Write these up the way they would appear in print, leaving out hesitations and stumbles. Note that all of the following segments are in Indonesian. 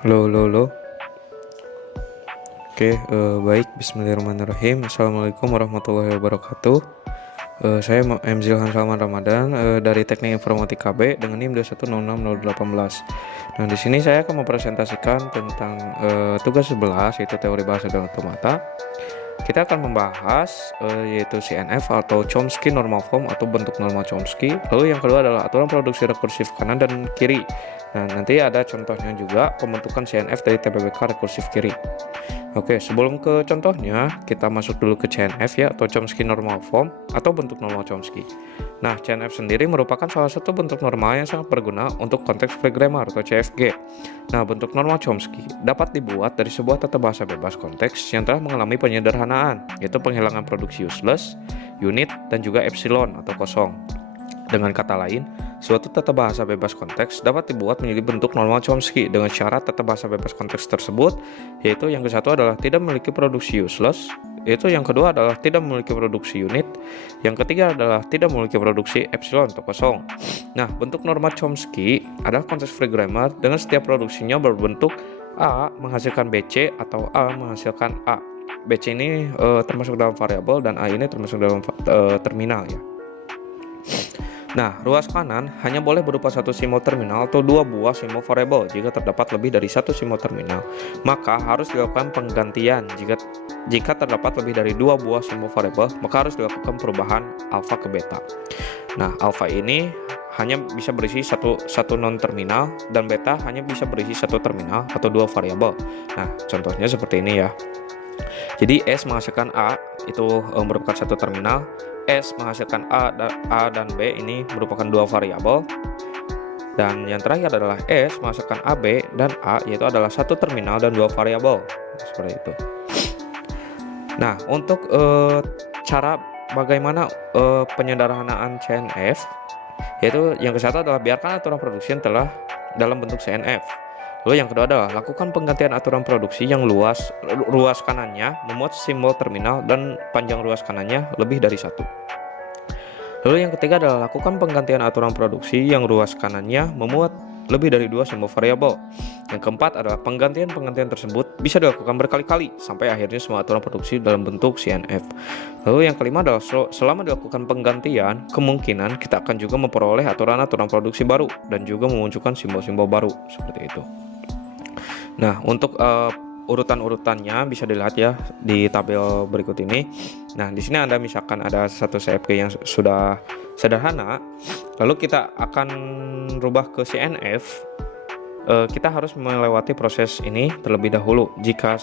Halo, halo, halo. Oke, baik. Bismillahirrahmanirrahim. Assalamualaikum warahmatullahi wabarakatuh. Saya M. Zilhan Salman Ramadan dari Teknik Informatika B dengan NIM 2106018. Nah, di sini saya akan mempresentasikan tentang tugas 11 yaitu teori bahasa dan otomata. Kita akan membahas yaitu CNF atau Chomsky Normal Form atau bentuk normal Chomsky. Lalu yang kedua adalah aturan produksi rekursif kanan dan kiri. Nah, nanti ada contohnya juga pembentukan CNF dari TBBK rekursif kiri. Oke, sebelum ke contohnya, kita masuk dulu ke CNF ya, atau Chomsky Normal Form, atau bentuk normal Chomsky. Nah, CNF sendiri merupakan salah satu bentuk normal yang sangat berguna untuk konteks free grammar atau CFG. Nah, bentuk normal Chomsky dapat dibuat dari sebuah tata bahasa bebas konteks yang telah mengalami penyederhanaan, yaitu penghilangan produksi useless, unit, dan juga epsilon atau kosong. Dengan kata lain, suatu tata bahasa bebas konteks dapat dibuat menjadi bentuk normal Chomsky dengan syarat tata bahasa bebas konteks tersebut, yaitu yang ke satu adalah tidak memiliki produksi useless, yaitu yang kedua adalah tidak memiliki produksi unit, yang ketiga adalah tidak memiliki produksi epsilon atau kosong. Nah, bentuk normal Chomsky adalah konteks free grammar dengan setiap produksinya berbentuk A menghasilkan BC atau A menghasilkan A. BC ini termasuk dalam variabel dan A ini termasuk dalam terminal ya. Nah, ruas kanan hanya boleh berupa satu simbol terminal atau dua buah simbol variabel. Jika terdapat lebih dari satu simbol terminal, maka harus dilakukan penggantian. Jika terdapat lebih dari dua buah simbol variabel, maka harus dilakukan perubahan alfa ke beta. Nah, alfa ini hanya bisa berisi satu non terminal dan beta hanya bisa berisi satu terminal atau dua variabel. Nah, contohnya seperti ini ya. Jadi S menghasilkan A itu merupakan satu terminal, S menghasilkan A dan B ini merupakan dua variabel, dan yang terakhir adalah S menghasilkan AB dan A yaitu adalah satu terminal dan dua variabel. Seperti itu. Nah, untuk cara bagaimana penyederhanaan CNF, yaitu yang ke satu adalah biarkan aturan produksi yang telah dalam bentuk CNF. Lalu yang kedua adalah lakukan penggantian aturan produksi yang ruas kanannya memuat simbol terminal dan panjang ruas kanannya lebih dari satu. Lalu yang ketiga adalah lakukan penggantian aturan produksi yang ruas kanannya memuat lebih dari dua simbol variabel. Yang keempat adalah penggantian tersebut bisa dilakukan berkali-kali sampai akhirnya semua aturan produksi dalam bentuk CNF. Lalu yang kelima adalah selama dilakukan penggantian, kemungkinan kita akan juga memperoleh aturan-aturan produksi baru dan juga memunculkan simbol-simbol baru seperti itu. Nah, untuk urutan-urutannya bisa dilihat ya di tabel berikut ini. Nah, di sini Anda misalkan ada satu CFG yang sudah sederhana, lalu kita akan rubah ke CNF. Kita harus melewati proses ini terlebih dahulu. Jika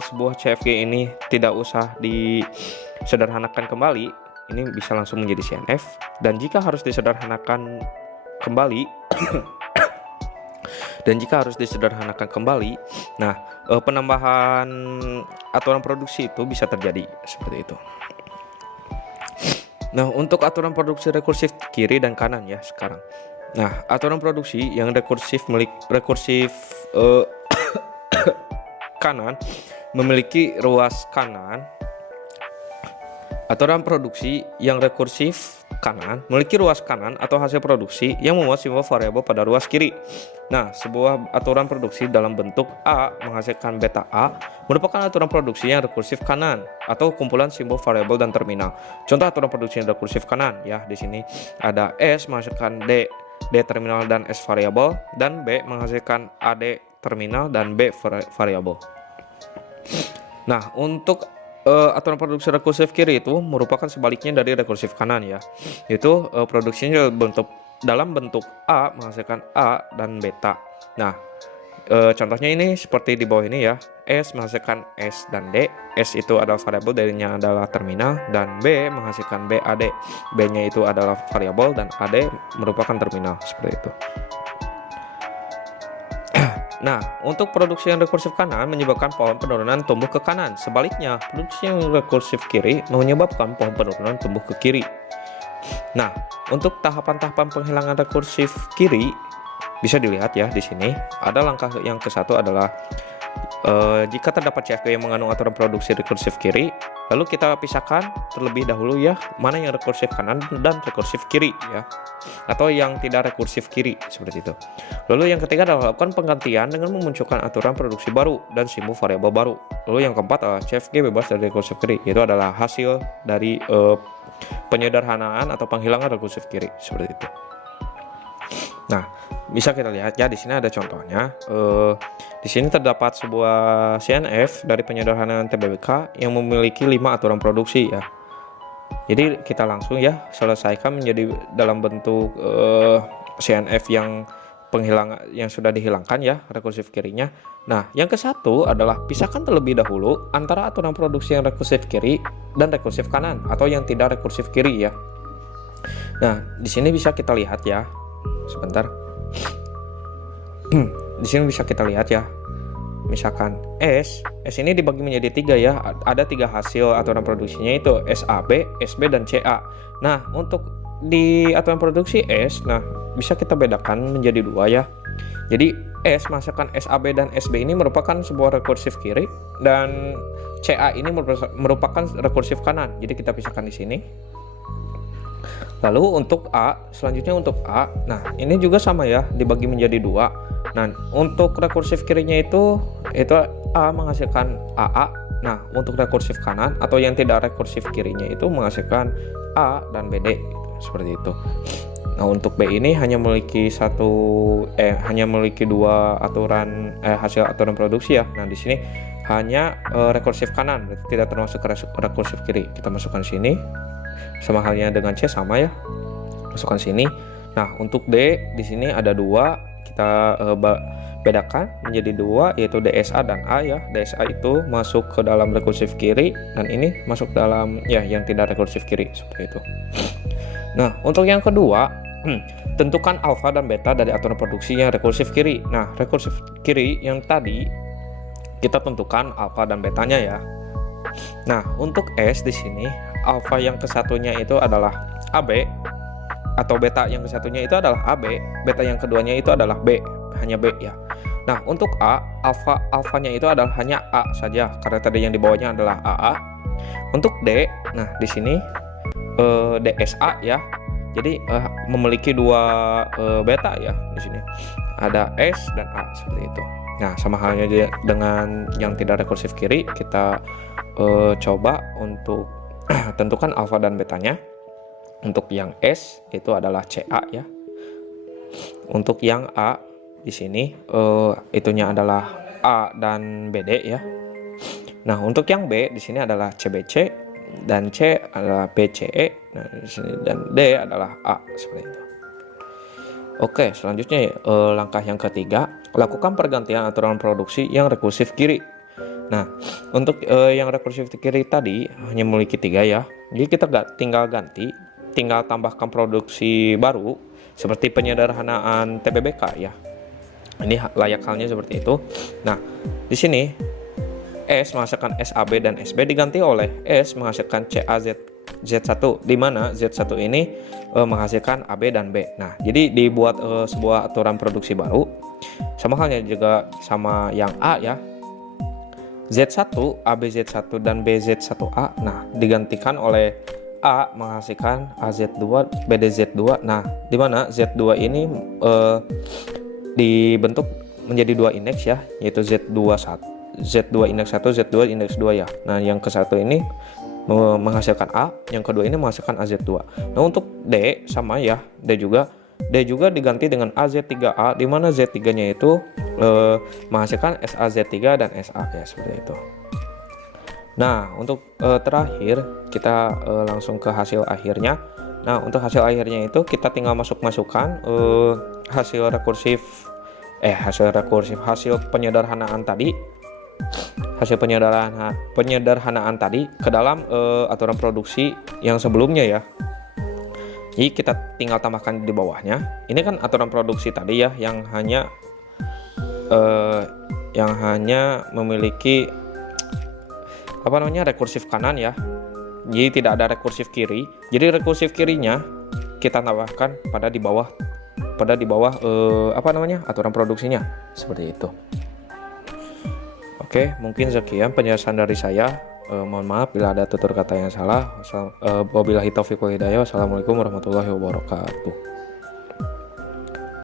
sebuah CFG ini tidak usah disederhanakan kembali, ini bisa langsung menjadi CNF. Dan jika harus disederhanakan kembali nah penambahan aturan produksi itu bisa terjadi seperti itu. Nah, untuk aturan produksi rekursif kiri dan kanan ya sekarang. Nah, aturan produksi yang rekursif kanan memiliki ruas kanan. Aturan produksi yang rekursif kanan memiliki ruas kanan atau hasil produksi yang memuat simbol variabel pada ruas kiri. Nah, sebuah aturan produksi dalam bentuk A menghasilkan beta A merupakan aturan produksi yang rekursif kanan atau kumpulan simbol variabel dan terminal. Contoh aturan produksi yang rekursif kanan ya, di sini ada S menghasilkan D terminal dan S variabel, dan B menghasilkan AD terminal dan B variabel. Nah, untuk aturan produksi rekursif kiri itu merupakan sebaliknya dari rekursif kanan ya, yaitu produksinya dalam bentuk A menghasilkan A dan beta. Nah, contohnya ini seperti di bawah ini ya. S menghasilkan S dan D. S itu adalah variabel, D-nya adalah terminal, dan B menghasilkan BAD. B-nya itu adalah variabel dan AD merupakan terminal seperti itu. Nah, untuk produksi yang rekursif kanan menyebabkan pohon penurunan tumbuh ke kanan. Sebaliknya, produksi yang rekursif kiri menyebabkan pohon penurunan tumbuh ke kiri. Nah, untuk tahapan-tahapan penghilangan rekursif kiri bisa dilihat ya di sini. Ada langkah yang ke satu adalah Jika terdapat CFG yang mengandung aturan produksi rekursif kiri, lalu kita pisahkan terlebih dahulu ya, mana yang rekursif kanan dan rekursif kiri ya, atau yang tidak rekursif kiri seperti itu. Lalu yang ketiga adalah lakukan penggantian dengan memunculkan aturan produksi baru dan simbol variabel baru. Lalu yang keempat adalah CFG bebas dari rekursif kiri, yaitu adalah hasil dari penyederhanaan atau penghilangan rekursif kiri seperti itu. Nah, bisa kita lihat ya, di sini ada contohnya. Di sini terdapat sebuah CNF dari penyederhanaan TBBK yang memiliki 5 aturan produksi ya. Jadi kita langsung ya selesaikan menjadi dalam bentuk CNF yang penghilangan yang sudah dihilangkan ya rekursif kirinya. Nah, yang ke satu adalah pisahkan terlebih dahulu antara aturan produksi yang rekursif kiri dan rekursif kanan atau yang tidak rekursif kiri ya. Nah, di sini bisa kita lihat ya. Sebentar. Di sini bisa kita lihat ya. Misalkan S ini dibagi menjadi 3 ya. Ada 3 hasil aturan produksinya, itu SAB, SB dan CA. Nah, untuk di aturan produksi S, nah bisa kita bedakan menjadi 2 ya. Jadi S misalkan SAB dan SB ini merupakan sebuah rekursif kiri dan CA ini merupakan rekursif kanan. Jadi kita pisahkan di sini. Lalu untuk A, selanjutnya untuk A, nah ini juga sama ya, dibagi menjadi 2. Nah, untuk rekursif kirinya itu A menghasilkan AA. Nah, untuk rekursif kanan atau yang tidak rekursif kirinya itu menghasilkan A dan BD, seperti itu. Nah, untuk B ini hanya memiliki hanya memiliki 2 aturan hasil aturan produksi ya. Nah, di sini hanya rekursif kanan, berarti tidak termasuk rekursif kiri. Kita masukkan sini. Sama halnya dengan C, sama ya, masukkan sini. Nah, untuk D di sini ada 2, kita bedakan menjadi 2, yaitu DSA dan A ya. DSA itu masuk ke dalam rekursif kiri dan ini masuk dalam ya yang tidak rekursif kiri, seperti itu. Nah, untuk yang kedua, tentukan alfa dan beta dari aturan produksi yang rekursif kiri. Nah, rekursif kiri yang tadi kita tentukan alfa dan betanya ya. Nah, untuk S di sini alfa yang kesatunya itu adalah AB, atau beta yang kesatunya itu adalah AB, beta yang keduanya itu adalah B, hanya B ya. Nah, untuk A, alfanya itu adalah hanya A saja karena tadi yang di bawahnya adalah AA. Untuk D, nah di sini DSA ya. Jadi memiliki 2 beta ya di sini. Ada S dan A seperti itu. Nah, sama halnya dengan yang tidak rekursif kiri, kita coba untuk tentukan alfa dan betanya. Untuk yang S itu adalah CA ya. Untuk yang A di sini itunya adalah A dan BD ya. Nah, untuk yang B di sini adalah CBC dan C adalah BCE. Nah, di sini dan D adalah A, seperti itu. Oke, selanjutnya langkah yang ketiga, lakukan pergantian aturan produksi yang rekursif kiri. Nah, untuk yang rekursif kiri tadi hanya memiliki 3 ya. Jadi kita tinggal tambahkan produksi baru seperti penyederhanaan TBBK ya. Ini layak halnya seperti itu. Nah, di sini S menghasilkan SAB dan SB diganti oleh S menghasilkan CAZ Z1, di mana Z1 ini menghasilkan AB dan B. Nah, jadi dibuat sebuah aturan produksi baru. Sama halnya juga sama yang A ya. Z1, ABZ1 dan BZ1A. Nah, digantikan oleh A menghasilkan AZ2, BDZ2. Nah, di mana Z2 ini dibentuk menjadi 2 indeks ya, yaitu Z2 indeks 1, Z2 indeks 2 ya. Nah, yang ke satu ini menghasilkan A, yang kedua ini menghasilkan AZ2. Nah, untuk D sama ya, D juga diganti dengan AZ3A, di mana Z3-nya itu menghasilkan SAZ3 dan SA ya, seperti itu. Nah, untuk terakhir kita langsung ke hasil akhirnya. Nah, untuk hasil akhirnya itu kita tinggal masukkan hasil penyederhanaan tadi, hasil penyederhanaan tadi ke dalam aturan produksi yang sebelumnya ya. Jadi kita tinggal tambahkan di bawahnya. Ini kan aturan produksi tadi ya, yang hanya memiliki rekursif kanan ya. Jadi tidak ada rekursif kiri. Jadi rekursif kirinya kita tambahkan pada di bawah aturan produksinya, seperti itu. Oke, mungkin sekian penjelasan dari saya. Mohon maaf bila ada tutur kata yang salah. Wabillahi taufiq wal hidayah. Wassalamualaikum warahmatullahi wabarakatuh.